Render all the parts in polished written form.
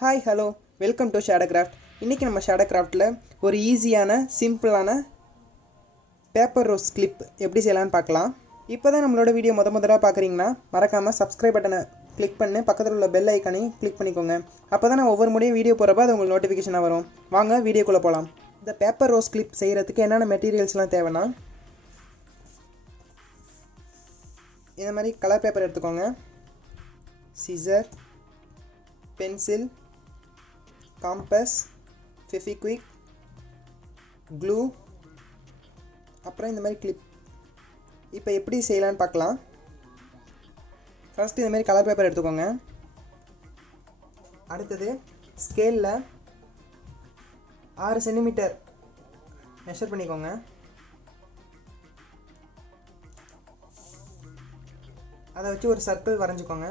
Hi hello welcome to shadow craft. இன்றைக்கி நம்ம shadow கிராஃப்டில் ஒரு ஈஸியான சிம்பிளான பேப்பர் ரோஸ் கிளிப் எப்படி செய்யலான்னு பார்க்கலாம். இப்போ தான் நம்மளோட வீடியோ முதலாக பார்க்குறீங்கன்னா மறக்காமல் சப்ஸ்கிரைப் பட்டனை கிளிக் பண்ணி பக்கத்தில் உள்ள பெல் ஐக்கானையும் கிளிக் பண்ணிக்கோங்க. அப்போ தான் நான் ஒவ்வொரு முறையும் வீடியோ போகிறப்ப அது உங்களுக்கு நோட்டிஃபிகேஷனாக வரும். வாங்க வீடியோக்குள்ளே போகலாம். இந்த பேப்பர் ரோஸ் கிளிப் செய்கிறதுக்கு என்னென்ன மெட்டீரியல்ஸ்லாம் தேவைன்னா, இந்த மாதிரி கலர் பேப்பர் எடுத்துக்கோங்க, scissor, pencil, compass, Fevikwik, glue, அப்புறம் இந்த மாதிரி கிளிப். இப்போ எப்படி செய்யலான்னு பார்க்கலாம். ஃபஸ்ட்டு இந்த மாதிரி கலர் பேப்பர் எடுத்துக்கோங்க. அடுத்தது ஸ்கேலில் 6 சென்டிமீட்டர் மெஷர் பண்ணிக்கோங்க. அதை வச்சு ஒரு சர்க்கிள் வரைஞ்சிக்கோங்க.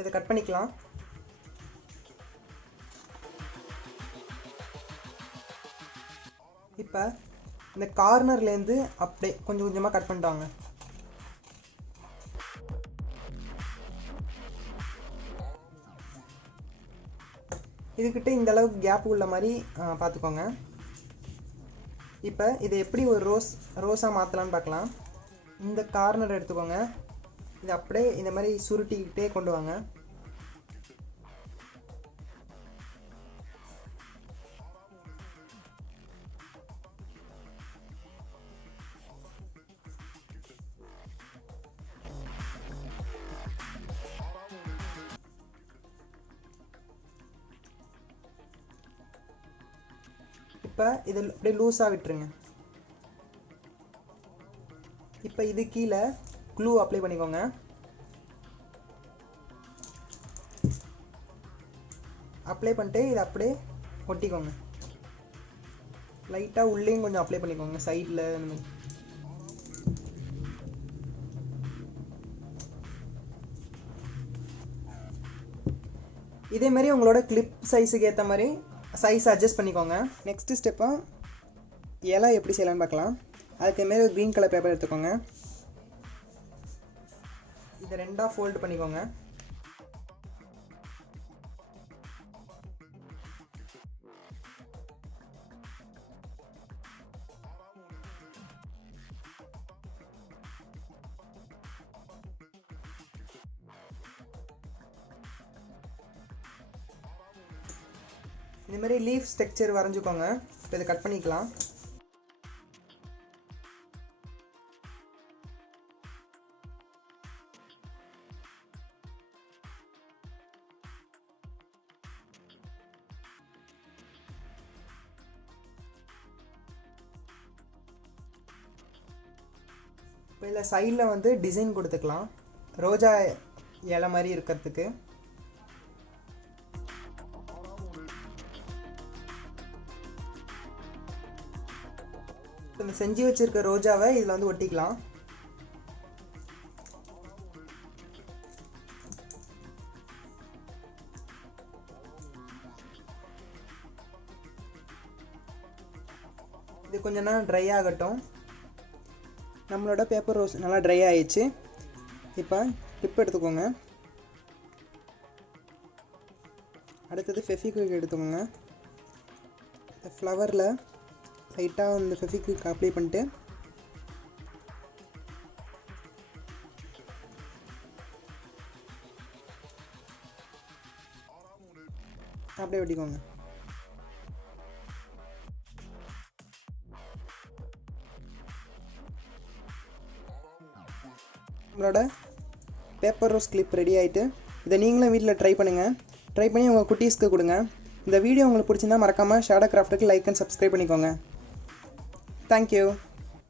இதை கட் பண்ணிக்கலாம். இப்போ இந்த கார்னர்லேருந்து அப்படியே கொஞ்சம் கொஞ்சமாக கட் பண்ணிட்டாங்க. இதுக்கிட்ட இந்த அளவுக்கு கேப் உள்ள மாதிரி பார்த்துக்கோங்க. இப்போ இதை எப்படி ஒரு ரோஸாக மாற்றலான்னு பார்க்கலாம். இந்த கார்னர் எடுத்துக்கோங்க. இது அப்படியே இந்த மாதிரி சுருட்டிக்கிட்டே கொண்டு வாங்க. இப்போ இதில் அப்படியே லூஸாக விட்டுருங்க. இப்போ இது கீழே க்ளூ அப்ளை பண்ணிக்கோங்க. அப்ளை பண்ணிட்டு இதை அப்படியே ஒட்டிக்கோங்க. லைட்டாக உள்ளேயும் கொஞ்சம் அப்ளை பண்ணிக்கோங்க, சைடில். இதே மாதிரி உங்களோட கிளிப் சைஸுக்கு ஏற்ற மாதிரி சைஸ் அட்ஜஸ்ட் பண்ணிக்கோங்க. நெக்ஸ்ட் ஸ்டெப்பாக இலை எப்படி செய்யலான்னு பார்க்கலாம். அதுக்கு மாரி ஒரு க்ரீன் கலர் பேப்பர் எடுத்துக்கோங்க. இதை 2ஆக ஃபோல்டு பண்ணிக்கோங்க. இந்த மாதிரி லீஃப் ஸ்ட்ரக்சர் வரைஞ்சிக்கோங்க. இப்போ இதை கட் பண்ணிக்கலாம். இப்போ இதில் சைடில் வந்து டிசைன் கொடுத்துக்கலாம், ரோஜா இலை மாதிரி இருக்கிறதுக்கு. இந்த செஞ்சு வச்சிருக்க ரோஜாவை இதில் வந்து ஒட்டிக்கலாம். இது கொஞ்ச நேரம் ட்ரை ஆகட்டும். நம்மளோட பேப்பர் ரோஸ் நல்லா ட்ரை ஆயிடுச்சு. இப்போ டிப் எடுத்துக்கோங்க. அடுத்தது ஃபெவிக்விக் எடுத்துக்கோங்க. இந்த ஃப்ளவரில் லைட்டாக இந்த ஃபெவிக்விக் அப்ளை பண்ணிட்டு அப்படியே ஒட்டிக்கோங்க. நம்மளோட பேப்பர் ரோஸ் கிளிப் ரெடி ஆகிட்டு. இதை நீங்களும் வீட்டில் ட்ரை பண்ணுங்கள். ட்ரை பண்ணி உங்கள் குட்டீஸ்க்கு கொடுங்க. இந்த வீடியோ உங்களுக்கு பிடிச்சிருந்தா மறக்காமல் ஷேடோ கிராஃப்ட்டுக்கு லைக் அண்ட் சப்ஸ்கிரைப் பண்ணிக்கோங்க. தேங்க்யூ.